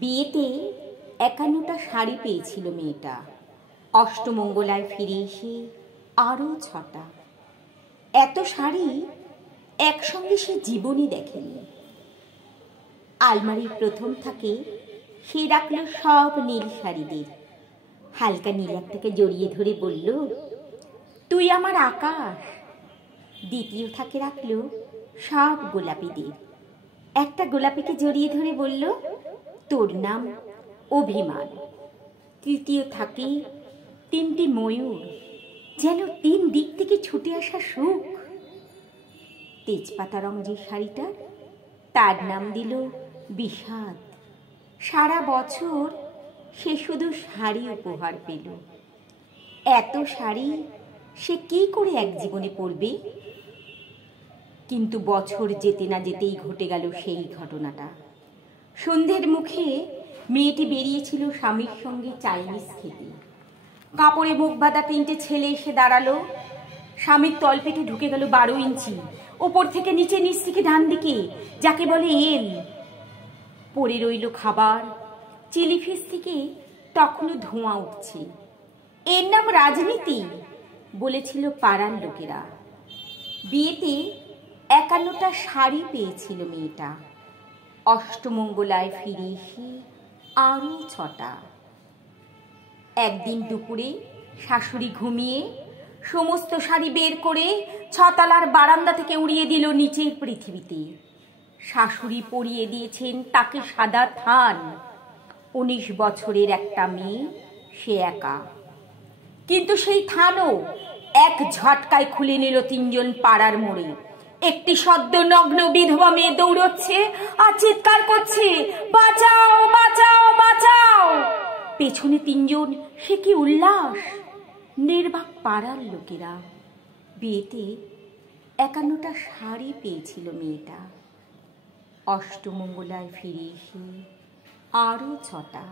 বিয়েতে ৫১টা শাড়ি পেয়েছিল মেয়েটা। অষ্টমঙ্গলায় ফিরে এসে আরও ৬টা। এত শাড়ি একসঙ্গে সে জীবনই দেখেনি। আলমারির প্রথম থাকে সে রাখল সব নীল শাড়িদের। হালকা নীল একটাকে জড়িয়ে ধরে বলল, তুই আমার আকাশ। দ্বিতীয় থাকে রাখল সব গোলাপিদের। একটা গোলাপিকে জড়িয়ে ধরে বলল, তোর নাম অভিমান। তৃতীয় থাকে ৩টি ময়ূর, যেন ৩ দিক থেকে ছুটে আসা সুখ। তেজপাতা রং যে শাড়িটার, তার নাম দিল বিষাদ। সারা বছর সে শুধু শাড়ি উপহার পেল। এত শাড়ি সে কি করে এক জীবনে পরবে? কিন্তু বছর যেতে না যেতেই ঘটে গেল সেই ঘটনাটা। সন্ধ্যের মুখে মেয়েটি বেরিয়েছিল স্বামীর সঙ্গে চাইনিজ খেতে। কাপড়ে মুখ বাঁধা ৩টে ছেলে এসে দাঁড়ালো। স্বামীর তলপেটে ঢুকে গেল ১২ ইঞ্চি, ওপর থেকে নিচে, নিচ থেকে ডান দিকে, যাকে বলে এল। পড়ে রইল খাবার। চিলি ফিশ থেকে তখনও ধোঁয়া উঠছে। এর নাম রাজনীতি, বলেছিল পাড়ার লোকেরা। বিয়েতে ৫১টা শাড়ি পেয়েছিল মেয়েটা। অষ্টমঙ্গলায় ফিরে এসে আরও ৬টা। একদিন দুপুরে শাশুড়ি ঘুমিয়ে সমস্ত শাড়ি বের করে ৬তলার বারান্দা থেকে উড়িয়ে দিল নিচের পৃথিবীতে। শাশুড়ি পরিয়ে দিয়েছেন তাকে সাদা থান। ১৯ বছরের একটা মেয়ে, সে একা। কিন্তু সেই থানও এক ঝটকায় খুলে নিল ৩ জন পাড়ার মোড়ে। একটি সদ্য নগ্ন বিধবা মেয়ে দৌড়চ্ছে আর চিৎকার করছে, বাঁচাও বাঁচাও বাঁচাও। পেছনে ৩ জন, সে কি উল্লাস! নির্বাক পাড়ার লোকেরা। বিয়েতে ৫১টা শাড়ি পেয়েছিল মেয়েটা। অষ্টমঙ্গলায় ফিরে এসে আরও ৬টা।